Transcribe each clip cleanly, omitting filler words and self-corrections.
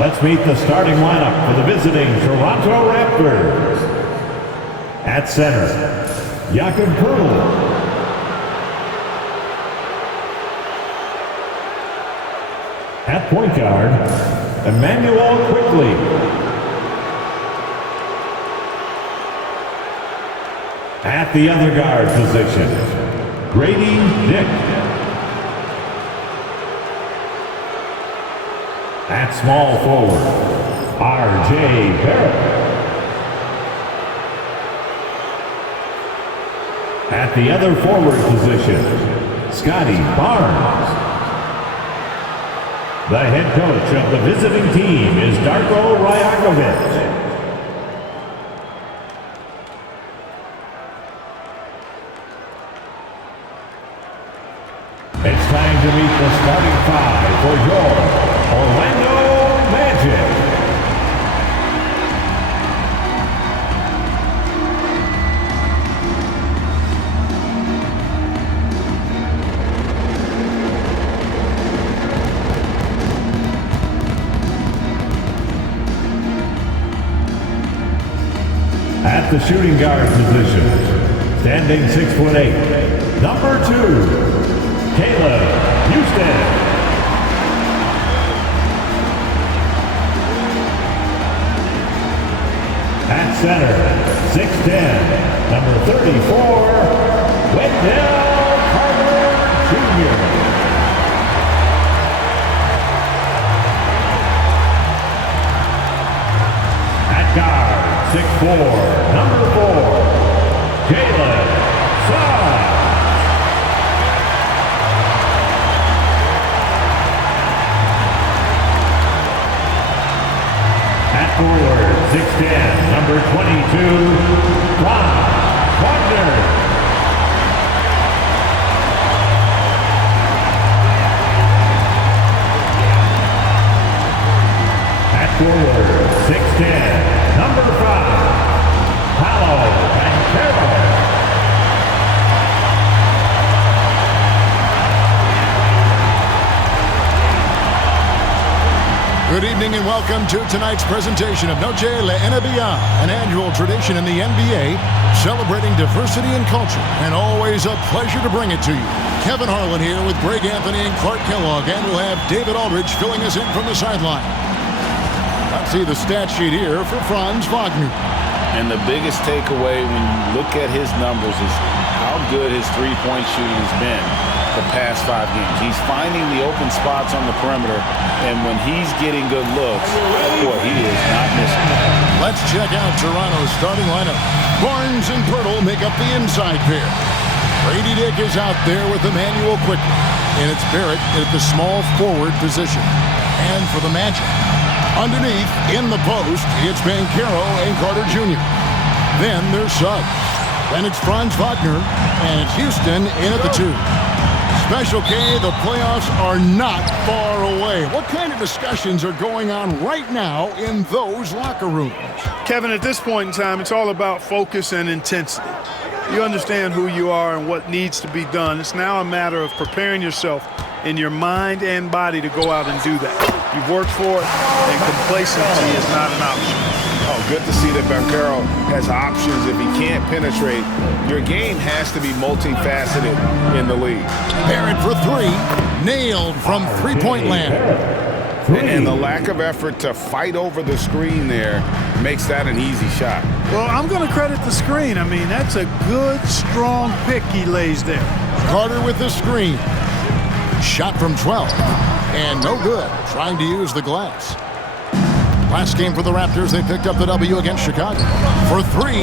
Let's meet the starting lineup for the visiting Toronto Raptors. At center, Jakob Poeltl. At point guard, Emmanuel Quickly. At the other guard position, Grady Dick. At small forward, R.J. Barrett. At the other forward position, Scotty Barnes. The head coach of the visiting team is Darko Rajakovic. It's time to meet the starting five for your Orlando Magic. At the shooting guard position, standing 6'8", number 2, Caleb Houston. At center, 6'10", number 34, Wendell Carter Jr. At guard, 6'4", number 4, Jalen Suggs. At forward, 6'10", number 22, Ron Wagner. At forward, 6'10", number 5, Paolo Banchero. Good evening and welcome to tonight's presentation of Noche La NBA, an annual tradition in the NBA celebrating diversity and culture, and always a pleasure to bring it to you. Kevin Harlan here with Greg Anthony and Clark Kellogg, and we'll have David Aldridge filling us in from the sideline. Let's see the stat sheet here for Franz Wagner. And the biggest takeaway when you look at his numbers is how good his three-point shooting has been the past 5 games. He's finding the open spots on the perimeter, and when he's getting good looks, boy, he is not missing. Let's check out Toronto's starting lineup. Barnes and Poeltl make up the inside pair. Grady Dick is out there with Emmanuel Quickly, and it's Barrett at the small forward position. And for the Magic, underneath, in the post, it's Banchero and Carter Jr. Then there's Suggs. Then it's Franz Wagner, and it's Houston in at the 2. Special K, the playoffs are not far away. What kind of discussions are going on right now in those locker rooms? Kevin, at this point in time, it's all about focus and intensity. You understand who you are and what needs to be done. It's now a matter of preparing yourself in your mind and body to go out and do that. You've worked for it, and complacency is not an option. Oh, good to see that Banchero has options. If he can't penetrate, your game has to be multifaceted in the league. Barrett for 3, nailed from three-point land. And the lack of effort to fight over the screen there makes that an easy shot. Well, I'm going to credit the screen. I mean, that's a good, strong pick he lays there. Carter with the screen. Shot from 12. And no good. Trying to use the glass. Last game for the Raptors, they picked up the W against Chicago. For 3.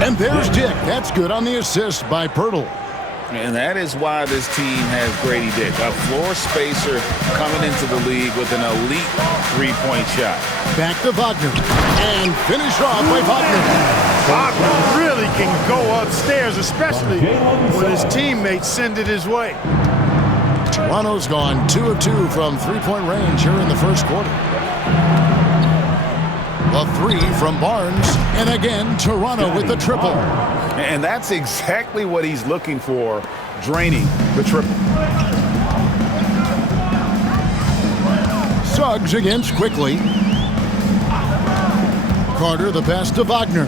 And there's Dick. That's good on the assist by Poeltl. And that is why this team has Grady Dick, a floor spacer coming into the league with an elite three-point shot. Back to Wagner. And finished off by Wagner. Wagner really can go upstairs, especially when his teammates send it his way. Toronto's gone 2 of 2 from three-point range here in the first quarter. The 3 from Barnes, and again, Toronto with the triple. And that's exactly what he's looking for, draining the triple. Suggs against quickly. Carter, the pass to Wagner.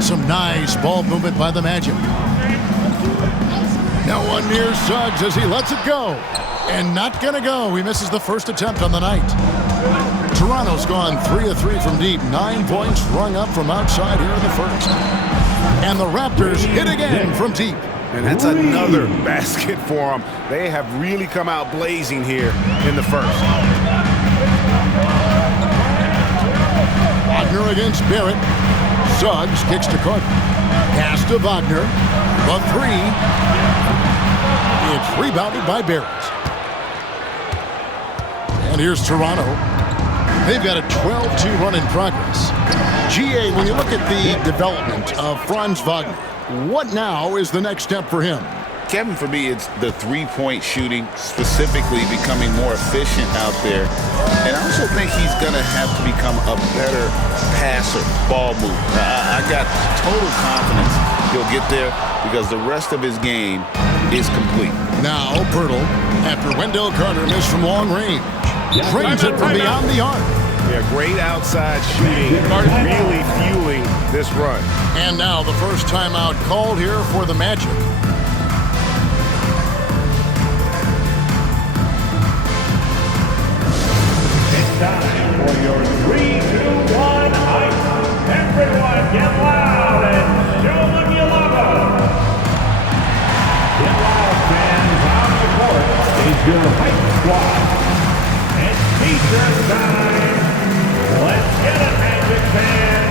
Some nice ball movement by the Magic. No one near Suggs as he lets it go. And not going to go. He misses the first attempt on the night. Toronto's gone 3 of 3 from deep. 9 points rung up from outside here in the first. And the Raptors hit again from deep. And that's another basket for them. They have really come out blazing here in the first. Wagner against Barrett. Suggs kicks to Carter. Pass to Wagner. The three. It's rebounded by Barrett. And here's Toronto. They've got a 12-2 run in progress. GA, when you look at the development of Franz Wagner, what now is the next step for him? Kevin, for me, it's the three-point shooting, specifically becoming more efficient out there. And I also think he's going to have to become a better passer, ball mover. I got total confidence he'll get there because the rest of his game is complete. Now, Pirtle, after Wendell Carter missed from long range, drains it from beyond the arc. Yeah, great outside shooting, really fueling this run. And now the first timeout called here for the Magic. It's time for your 3, 2, 1 ice. Everyone get loud and show them you love them. Get loud, fans. On the court is your hype squad. It's feature time. Let's get it, Magic fans.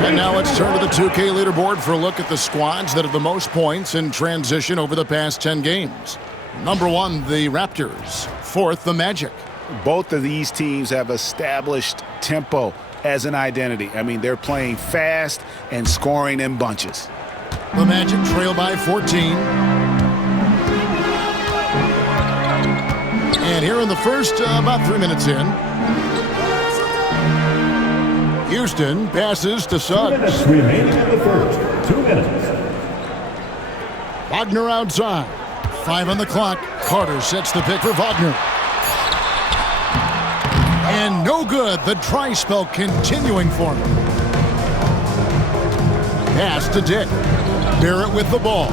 And now let's turn to the 2K leaderboard for a look at the squads that have the most points in transition over the past 10 games. Number 1, the Raptors. 4th, the Magic. Both of these teams have established tempo as an identity. I mean, they're playing fast and scoring in bunches. The Magic trail by 14. And here in the first, about 3 minutes in, Houston passes to Suggs. 2 minutes remaining in the first. 2 minutes. Wagner outside. 5 on the clock. Carter sets the pick for Wagner. And no good. The dry spell continuing for him. Pass to Dick. Barrett with the ball.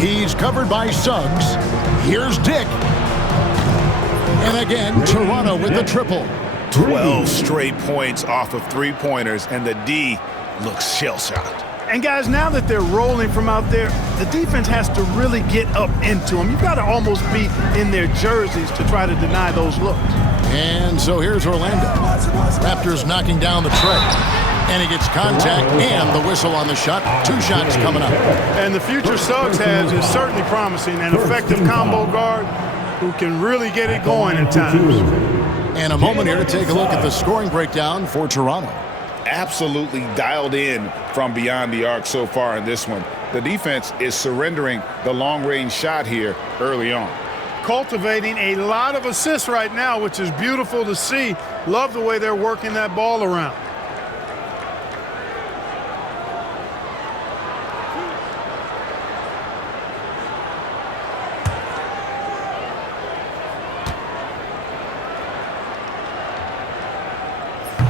He's covered by Suggs. Here's Dick. And again, Toronto with the triple. 12 straight points off of three-pointers, and the D looks shell-shocked. And guys, now that they're rolling from out there, the defense has to really get up into them. You've got to almost be in their jerseys to try to deny those looks. And so here's Orlando. Raptors knocking down the tray. And he gets contact and the whistle on the shot. 2 shots coming up. And the future Suggs has is certainly promising. An effective combo guard who can really get it going at times. And a moment here to take a look at the scoring breakdown for Toronto. Absolutely dialed in from beyond the arc so far in this one. The defense is surrendering the long-range shot here early on. Cultivating a lot of assists right now, which is beautiful to see. Love the way they're working that ball around.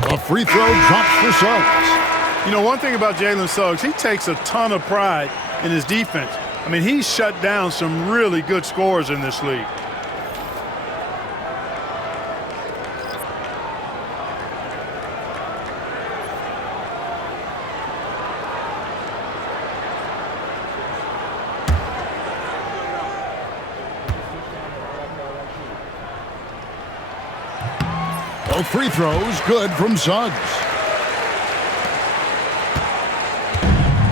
A free throw drops for Suggs. You know, one thing about Jalen Suggs, he takes a ton of pride in his defense. I mean, he's shut down some really good scorers in this league. Both free throws good from Suggs.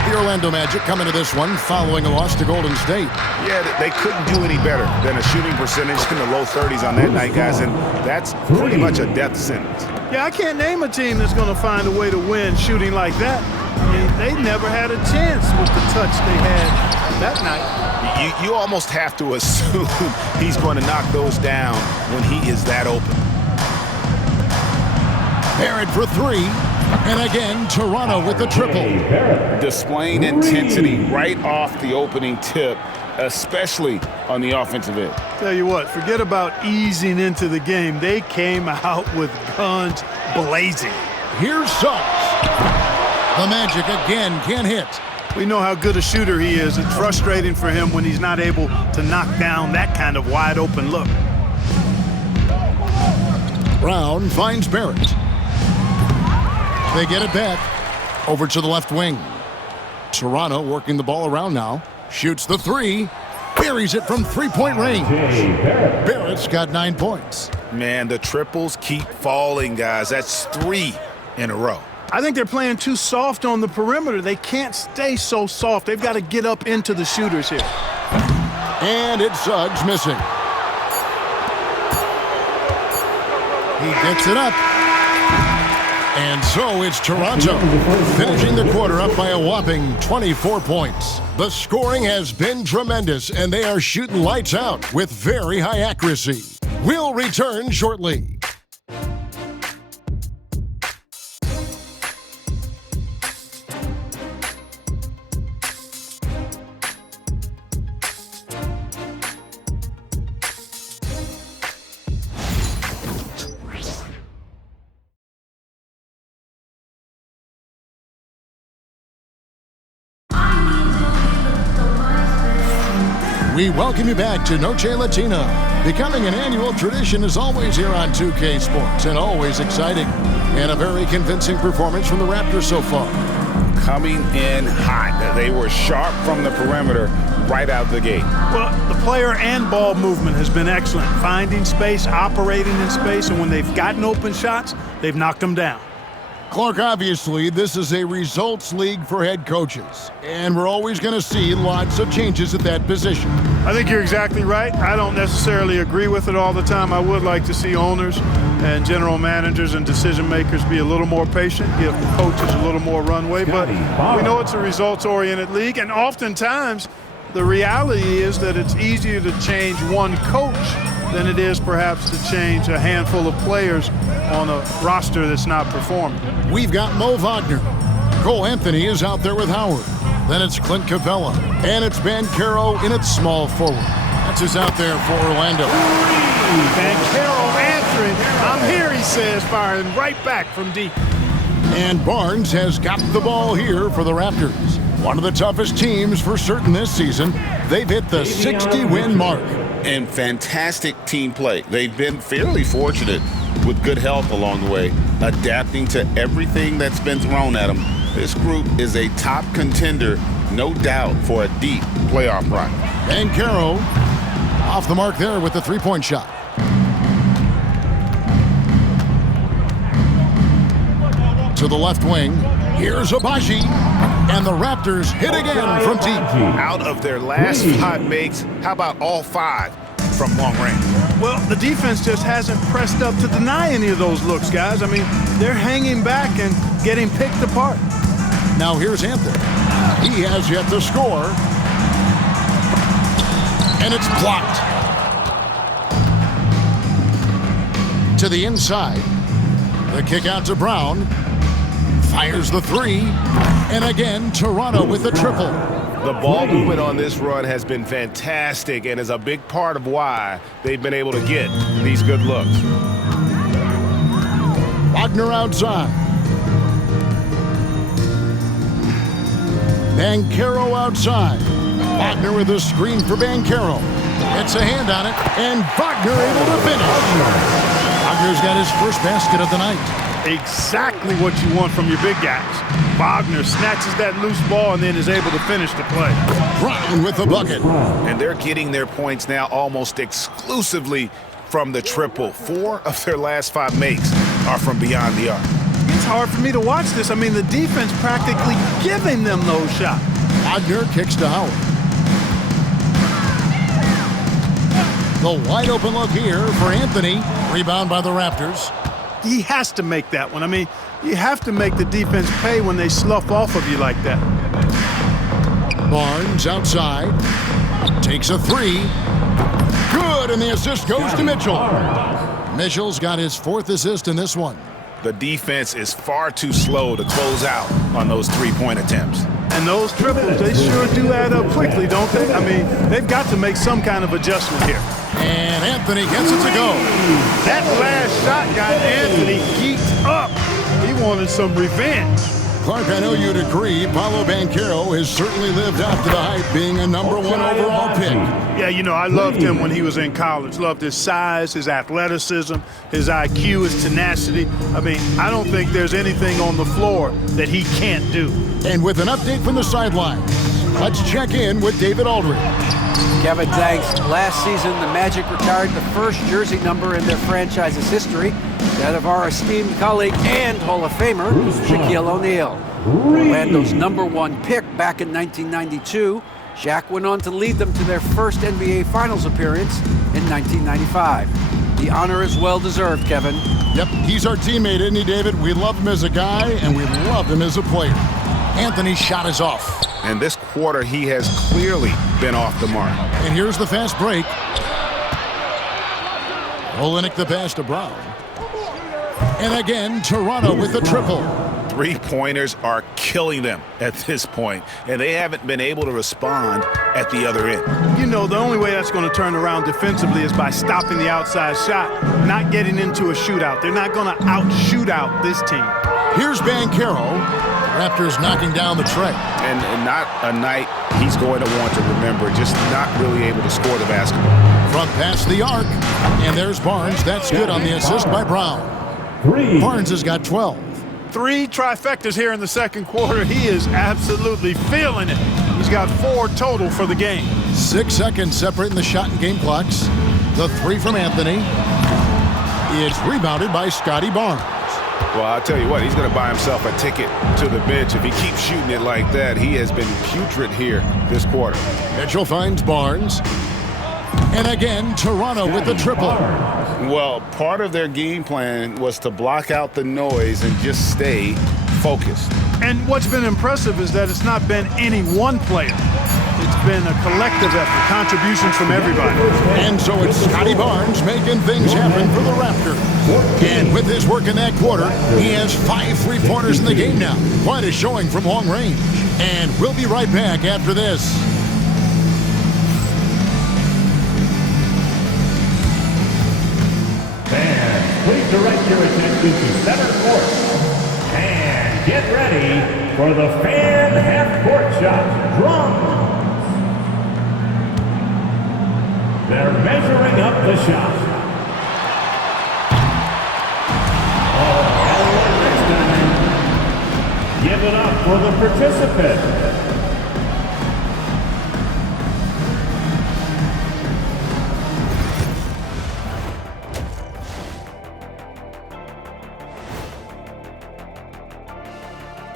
The Orlando Magic come into this one following a loss to Golden State. Yeah, they couldn't do any better than a shooting percentage in the low 30s on that night, guys, and that's pretty much a death sentence. Yeah, I can't name a team that's going to find a way to win shooting like that. I mean, they never had a chance with the touch they had that night. You almost have to assume he's going to knock those down when he is that open. Barrett for three. And again, Toronto with the triple. Displaying intensity right off the opening tip, especially on the offensive end. Tell you what, forget about easing into the game. They came out with guns blazing. Here's Suggs. The Magic again can't hit. We know how good a shooter he is. It's frustrating for him when he's not able to knock down that kind of wide open look. Brown finds Barrett. They get it back. Over to the left wing. Toronto working the ball around now. Shoots the three. Buries it from three-point range. Barrett's got 9 points. Man, the triples keep falling, guys. That's 3 in a row. I think they're playing too soft on the perimeter. They can't stay so soft. They've got to get up into the shooters here. And it's Suggs missing. He gets it up. And so it's Toronto, finishing the quarter up by a whopping 24 points. The scoring has been tremendous, and they are shooting lights out with very high accuracy. We'll return shortly. We welcome you back to Noche Latina. Becoming an annual tradition is always here on 2K Sports, and always exciting. And a very convincing performance from the Raptors so far. Coming in hot. They were sharp from the perimeter right out the gate. Well, the player and ball movement has been excellent. Finding space, operating in space, and when they've gotten open shots, they've knocked them down. Clark, obviously, this is a results league for head coaches, and we're always going to see lots of changes at that position. I think you're exactly right. I don't necessarily agree with it all the time. I would like to see owners and general managers and decision makers be a little more patient, give coaches a little more runway, but we know it's a results-oriented league, and oftentimes the reality is that it's easier to change one coach than it is perhaps to change a handful of players on a roster that's not performing. We've got Mo Wagner. Cole Anthony is out there with Howard. Then it's Clint Capella. And it's Banchero in its small forward. That's who's out there for Orlando. Banchero answering. I'm here, he says, firing right back from deep. And Barnes has got the ball here for the Raptors. One of the toughest teams for certain this season. They've hit the 60-win mark. And fantastic team play. They've been fairly fortunate with good help along the way, adapting to everything that's been thrown at them. This group is a top contender, no doubt, for a deep playoff run. Banchero off the mark there with the three-point shot. To the left wing, here's Abaji, and the Raptors hit again from deep. Out of their last 5 makes, how about all 5 from long range? Well, the defense just hasn't pressed up to deny any of those looks, guys. I mean, they're hanging back and getting picked apart. Now here's Anthony. He has yet to score. And it's blocked. To the inside. The kick out to Brown. Fires the three. And again, Toronto with the triple. The ball movement on this run has been fantastic and is a big part of why they've been able to get these good looks. Wagner outside. Banchero outside. Wagner with a screen for Banchero. Gets a hand on it, and Wagner able to finish. Wagner's got his first basket of the night. Exactly what you want from your big guys. Wagner snatches that loose ball and then is able to finish the play. Brown with the bucket. And they're getting their points now almost exclusively from the triple. 4 of their last 5 makes are from beyond the arc. It's hard for me to watch this. I mean, the defense practically giving them those shots. Wagner kicks to Howard. The wide open look here for Anthony. Rebound by the Raptors. He has to make that one. I mean, you have to make the defense pay when they slough off of you like that. Barnes outside. Takes a three. Good, and the assist goes to Mitchell. Mitchell's got his 4th assist in this one. The defense is far too slow to close out on those three-point attempts. And those triples, they sure do add up quickly, don't they? I mean, they've got to make some kind of adjustment here. And Anthony gets it to go. That last shot got Anthony geeked up. He wanted some revenge. Clark, I know you'd agree, Paolo Banchero has certainly lived up to the hype, being a #1 overall pick. Yeah, you know, I loved him when he was in college. Loved his size, his athleticism, his IQ, his tenacity. I mean, I don't think there's anything on the floor that he can't do. And with an update from the sidelines, let's check in with David Aldridge. Kevin, thanks. Last season, the Magic retired the first jersey number in their franchise's history, that of our esteemed colleague and Hall of Famer, Shaquille O'Neal. Orlando's #1 pick back in 1992, Shaq went on to lead them to their first NBA Finals appearance in 1995. The honor is well-deserved, Kevin. Yep, he's our teammate, isn't he, David? We love him as a guy, and we love him as a player. Anthony's shot is off. And this quarter, he has clearly been off the mark. And here's the fast break. Olenek the pass to Brown. And again, Toronto with the triple. Three-pointers are killing them at this point, and they haven't been able to respond at the other end. You know, the only way that's going to turn around defensively is by stopping the outside shot, not getting into a shootout. They're not going to out-shoot out this team. Here's Banchero. Raptors knocking down the tray. And not a night he's going to want to remember, just not really able to score the basketball. From past the arc. And there's Barnes. That's good on the assist by Brown. Barnes has got 12. 3 trifectas here in the second quarter. He is absolutely feeling it. He's got 4 total for the game. 6 seconds separating the shot and game clocks. The 3 from Anthony. It's rebounded by Scotty Barnes. Well, I'll tell you what, he's going to buy himself a ticket to the bench if he keeps shooting it like that. He has been putrid here this quarter. Mitchell finds Barnes. And again, Toronto with the triple. Well, part of their game plan was to block out the noise and just stay focused. And what's been impressive is that it's not been any one player. It's been a collective effort, contributions from everybody. And so it's Scotty Barnes making things happen for the Raptors. And with his work in that quarter, he has 5 three-pointers in the game now. Quite a showing from long range. And we'll be right back after this. Fans, please direct your attention to center court. And get ready for the fan half-court shot drum. They're measuring up the shot. Oh, and give it up for the participant.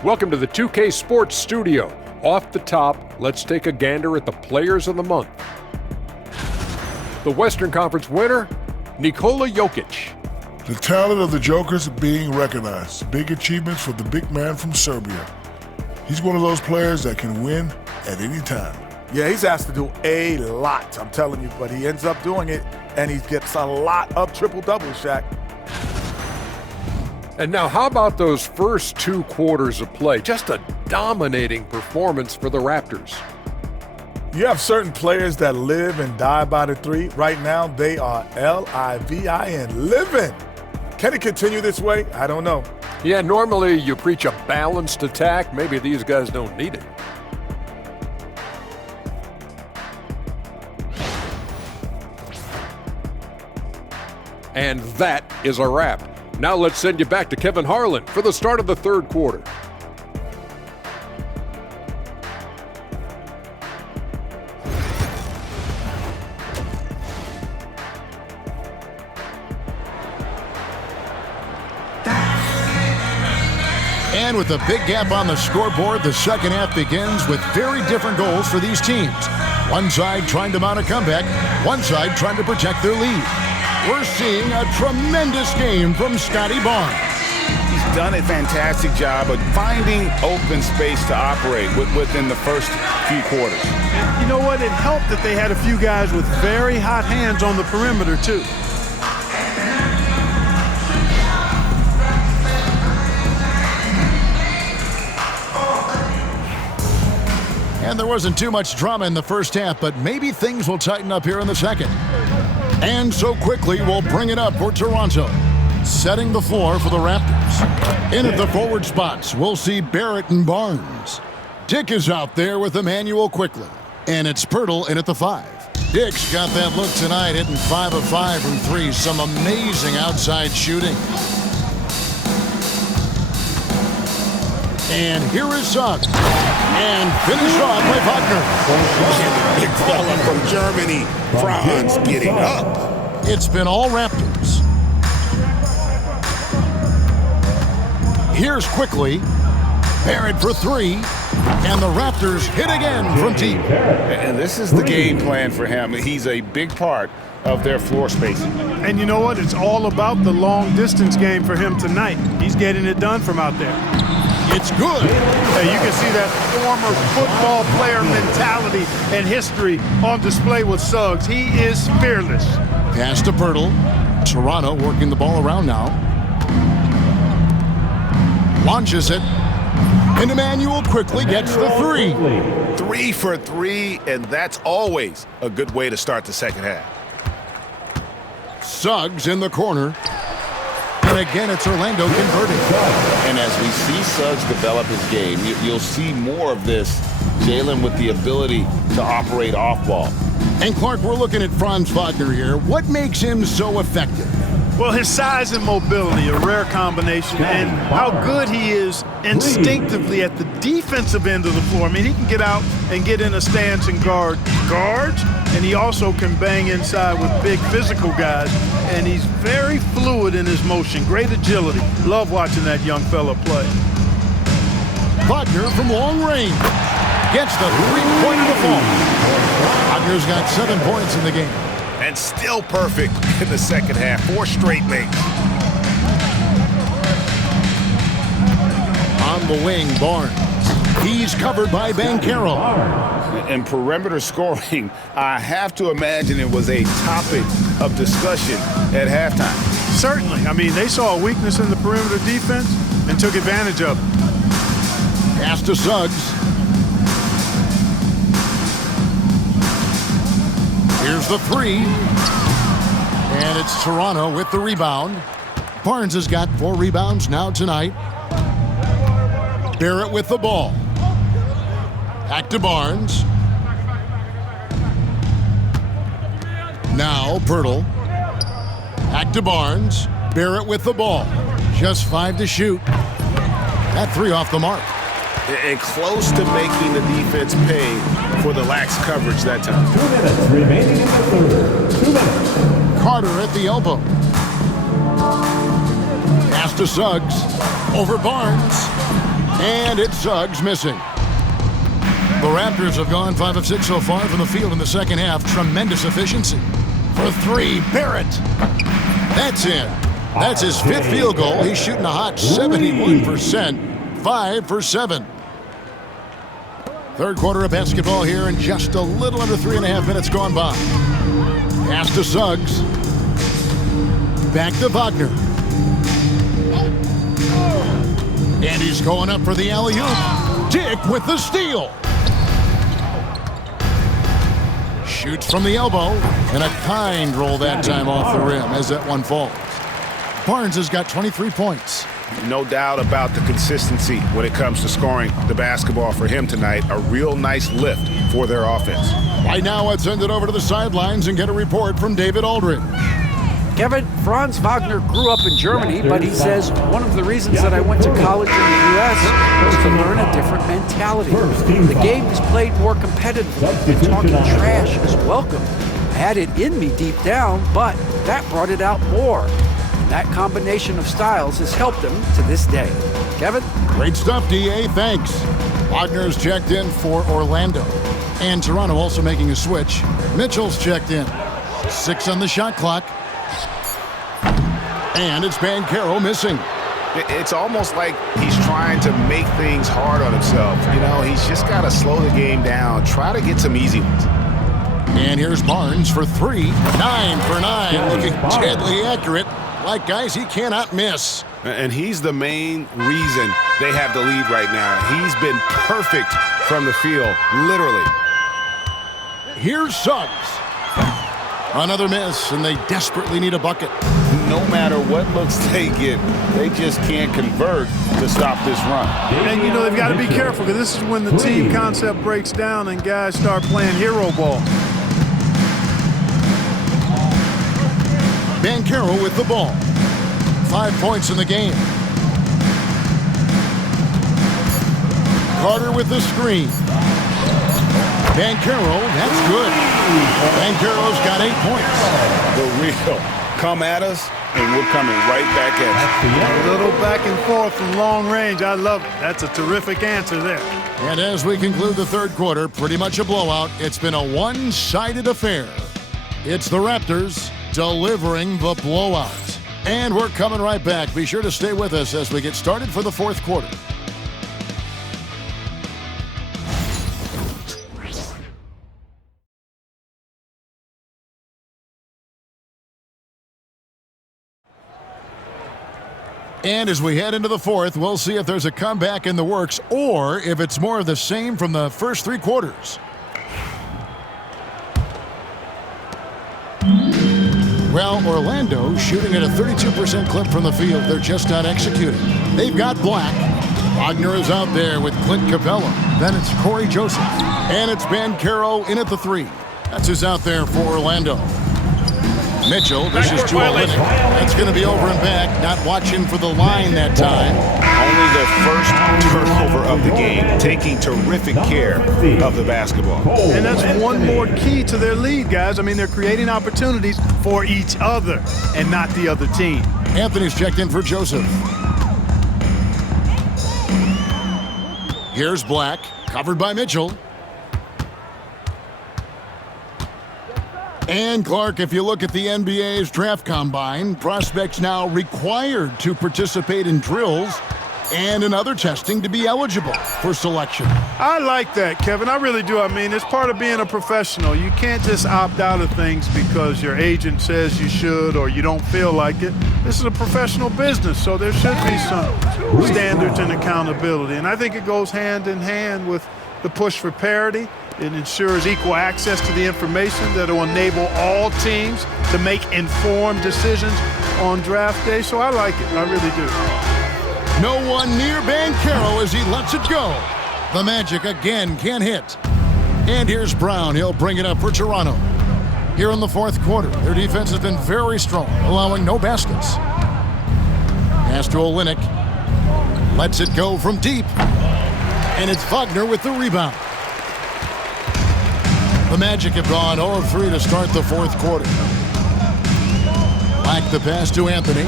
Welcome to the 2K Sports Studio. Off the top, let's take a gander at the Players of the Month. The Western Conference winner, Nikola Jokic. The talent of the Jokers being recognized. Big achievements for the big man from Serbia. He's one of those players that can win at any time. Yeah, he's asked to do a lot, I'm telling you, but he ends up doing it, and he gets a lot of triple-doubles, Shaq. And now, how about those first 2 quarters of play? Just a dominating performance for the Raptors. You have certain players that live and die by the 3. Right now, they are L-I-V-I-N, living. Can it continue this way? I don't know. Yeah, normally you preach a balanced attack. Maybe these guys don't need it. And that is a wrap. Now let's send you back to Kevin Harlan for the start of the third quarter. And with a big gap on the scoreboard, the second half begins with very different goals for these teams. One side trying to mount a comeback, one side trying to protect their lead. We're seeing a tremendous game from Scotty Barnes. He's done a fantastic job of finding open space to operate within the first few quarters. And you know what? It helped that they had a few guys with very hot hands on the perimeter, too. And there wasn't too much drama in the first half, but maybe things will tighten up here in the second. And so quickly, we'll bring it up for Toronto. Setting the floor for the Raptors. In at the forward spots, we'll see Barrett and Barnes. Dick is out there with Emmanuel quickly. And it's Pirtle in at the 5. Dick's got that look tonight, hitting 5 of 5 from 3. Some amazing outside shooting. And here is Suggs. And finished off by Wagner. Big fella from Germany. Franz getting up. It's been all Raptors. Here's quickly. Barrett for 3. And the Raptors hit again from deep. And this is the game plan for him. He's a big part of their floor spacing. And you know what? It's all about the long distance game for him tonight. He's getting it done from out there. It's good. Hey, you can see that former football player mentality and history on display with Suggs. He is fearless. Pass to Pirtle. Toronto working the ball around now. Launches it. And Emmanuel quickly gets the 3. 3 for 3, and that's always a good way to start the second half. Suggs in the corner. And again, it's Orlando converting. And as we see Suggs develop his game, you'll see more of this. Jalen with the ability to operate off ball. And Clark, we're looking at Franz Wagner here. What makes him so effective? Well, his size and mobility, a rare combination, and how good he is instinctively at the defensive end of the floor. I mean, he can get out and get in a stance and guard guards, and he also can bang inside with big physical guys, and he's very fluid in his motion, great agility. Love watching that young fella play. Wagner from long range gets the 3-pointer to fall. Wagner's got 7 points in the game. And still perfect in the second half. 4 straight makes. On the wing, Barnes. He's covered by Banchero. And perimeter scoring, I have to imagine it was a topic of discussion at halftime. Certainly. I mean, they saw a weakness in the perimeter defense and took advantage of it. Pass to Suggs. Here's the 3. And it's Toronto with the rebound. Barnes has got 4 rebounds now tonight. Barrett with the ball. Back to Barnes. Now Pirtle. Back to Barnes. Barrett with the ball. Just 5 to shoot. That 3 off the mark. And close to making the defense pay for the lax coverage that time. 2 minutes remaining in the third. 2 minutes. Carter at the elbow. Pass to Suggs. Over Barnes. And it's Suggs missing. The Raptors have gone 5 of 6 so far from the field in the second half. Tremendous efficiency. For 3, Barrett. That's in. That's his 5th field goal. He's shooting a hot 71%. 5 for 7. Third quarter of basketball here, and just a little under 3.5 minutes gone by. Pass to Suggs. Back to Wagner. And he's going up for the alley-oop. Dick with the steal. Shoots from the elbow, and a kind roll that time off the rim as that one falls. Barnes has got 23 points. No doubt about the consistency when it comes to scoring the basketball for him tonight. A real nice lift for their offense. Right now, let's send it over to the sidelines and get a report from David Aldridge. Kevin, Franz Wagner grew up in Germany, but he says one of the reasons that I went to college in the U.S. was to learn a different mentality. The game is played more competitively, and talking trash is welcome. I had it in me deep down, but that brought it out more. And that combination of styles has helped him to this day. Kevin? Great stuff, D.A. Thanks. Wagner's checked in for Orlando. And Toronto also making a switch. Mitchell's checked in. 6 on the shot clock. And it's Banchero missing. It's almost like he's trying to make things hard on himself. You know, he's just got to slow the game down, try to get some easy ones. And here's Barnes for 3. 9 for 9, looking deadly accurate. Like guys he cannot miss. And he's the main reason they have the lead right now. He's been perfect from the field, literally. Here's Suggs. Another miss, and they desperately need a bucket. No matter what looks they get, they just can't convert to stop this run. And, you know, they've got to be careful because this is when the team concept breaks down and guys start playing hero ball. Banchero with the ball. 5 points in the game. Carter with the screen. Banchero, that's good. Banchero's got 8 points. The real come at us, and we're coming right back at you. A little back and forth from long range. I love it. That's a terrific answer there. And as we conclude the third quarter, pretty much a blowout. It's been a one-sided affair. It's the Raptors delivering the blowout. And we're coming right back. Be sure to stay with us as we get started for the fourth quarter. And as we head into the fourth, we'll see if there's a comeback in the works or if it's more of the same from the first 3 quarters. Well, Orlando shooting at a 32% clip from the field. They're just not executing. They've got Black. Wagner is out there with Clint Capella. Then it's Corey Joseph. And it's Banchero in at the 3. That's who's out there for Orlando. Mitchell, this is to Olinick. That's going to be over and back, not watching for the line that time. Only the first turnover of the game, taking terrific care of the basketball. And that's one more key to their lead, guys. I mean, they're creating opportunities for each other and not the other team. Anthony's checked in for Joseph. Here's Black, covered by Mitchell. And Clark, if you look at the NBA's draft combine, prospects now required to participate in drills and in other testing to be eligible for selection. I like that, Kevin. I really do. I mean, it's part of being a professional. You can't just opt out of things because your agent says you should or you don't feel like it. This is a professional business, so there should be some standards and accountability. And I think it goes hand in hand with the push for parity. It ensures equal access to the information that will enable all teams to make informed decisions on draft day. So I like it. I really do. No one near Banchero as he lets it go. The Magic again can't hit. And here's Brown. He'll bring it up for Toronto. Here in the fourth quarter, their defense has been very strong, allowing no baskets. Pass to Olinick. Lets it go from deep. And it's Wagner with the rebound. The Magic have gone 0 of 3 to start the fourth quarter. Black the pass to Anthony.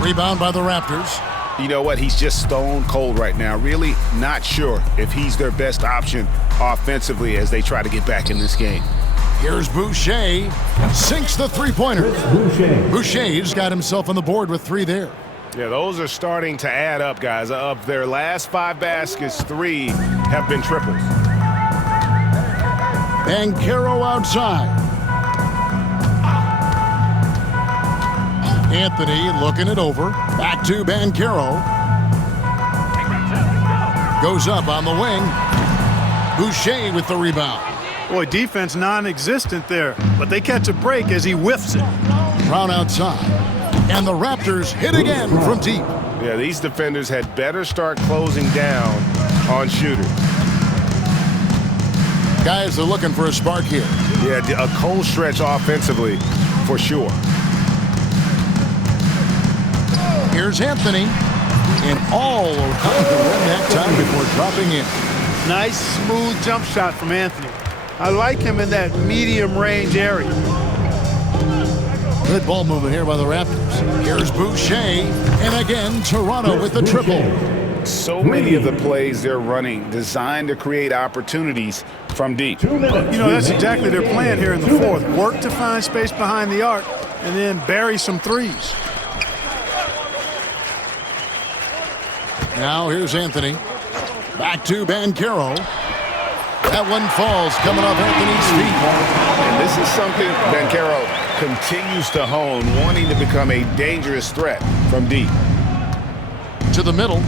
Rebound by the Raptors. You know what? He's just stone cold right now. Really not sure if he's their best option offensively as they try to get back in this game. Here's Boucher. Sinks the three-pointer. Boucher's got himself on the board with 3 there. Yeah, those are starting to add up, guys. Of their last 5 baskets, 3 have been triples. Banchero outside. Anthony looking it over. Back to Banchero. Goes up on the wing. Boucher with the rebound. Boy, defense non-existent there, but they catch a break as he whiffs it. Brown outside. And the Raptors hit again from deep. Yeah, these defenders had better start closing down on shooters. Guys are looking for a spark here. Yeah, a cold stretch offensively for sure. Here's Anthony. And all around the rim that time before dropping in. Nice, smooth jump shot from Anthony. I like him in that medium range area. Good ball movement here by the Raptors. Here's Boucher, and again, Toronto with the triple. So many of the plays they're running designed to create opportunities from deep. You know, that's exactly their plan here in the fourth. Work to find space behind the arc and then bury some threes. Now here's Anthony. Back to Banchero. That one falls, coming off Anthony's feet. And this is something Banchero continues to hone, wanting to become a dangerous threat from deep. To the middle.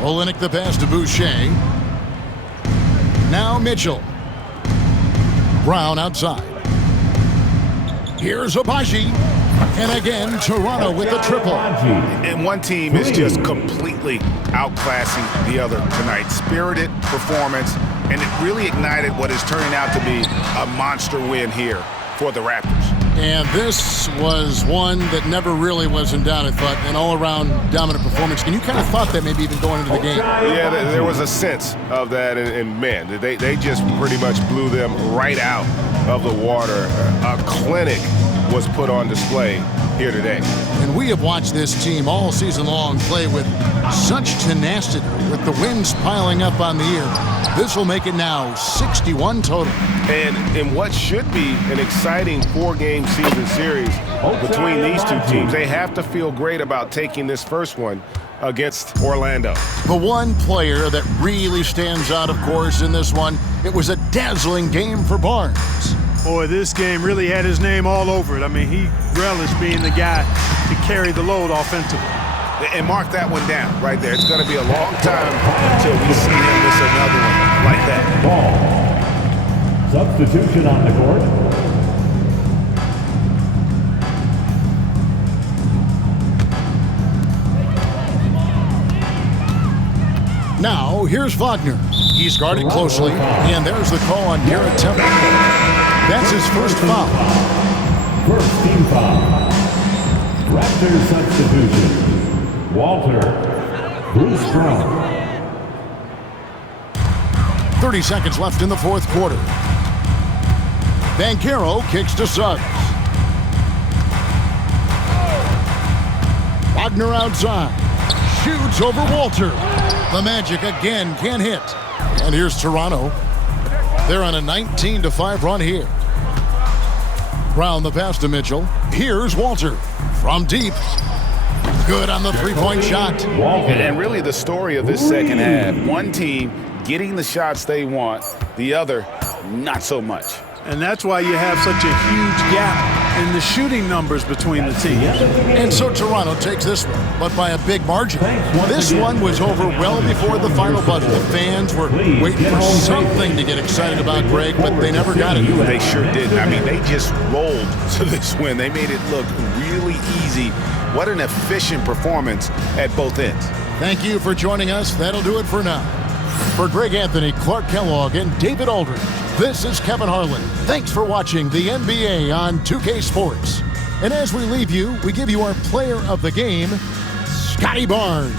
Olynyk the pass to Boucher. Now Mitchell. Brown outside. Here's Abaji. And again, Toronto with the triple. And one team is just completely outclassing the other tonight. Spirited performance, and it really ignited what is turning out to be a monster win here for the Raptors. And this was one that never really was in doubt, I thought, an all-around dominant performance. And you kind of thought that maybe even going into the game. Yeah, there was a sense of that, and man, they just pretty much blew them right out of the water. A clinic was put on display here today. And we have watched this team all season long play with such tenacity, with the wins piling up on the year. This will make it now 61 total. And in what should be an exciting four-game season series between these two teams, they have to feel great about taking this first one against Orlando. The one player that really stands out, of course, in this one, it was a dazzling game for Barnes. Boy, this game really had his name all over it. I mean, he relished being the guy to carry the load offensively. And mark that one down right there. It's going to be a long time until we see him miss another one like that. Ball. Substitution on the court. Now, here's Wagner. He's guarded closely, and there's the call on Garrett Temple. That's his first foul. First team foul. Raptors substitution. Walter. Bruce Brown. 30 seconds left in the fourth quarter. Banchero kicks to Suggs. Wagner outside. Shoots over Walter. The Magic again can't hit. And here's Toronto. They're on a 19-5 run here. Brown the pass to Mitchell. Here's Walter from deep. Good on the three-point shot. And really the story of this second half, one team getting the shots they want, the other not so much. And that's why you have such a huge gap in the shooting numbers between the teams. And so Toronto takes this one, but by a big margin. This one was over well before the final buzzer. The fans were waiting for something to get excited about, Greg, but they never got it. They sure didn't. I mean, they just rolled to this win. They made it look really easy. What an efficient performance at both ends. Thank you for joining us. That'll do it for now. For Greg Anthony, Clark Kellogg, and David Aldridge, this is Kevin Harlan. Thanks for watching the NBA on 2K Sports. And as we leave you, we give you our player of the game, Scotty Barnes.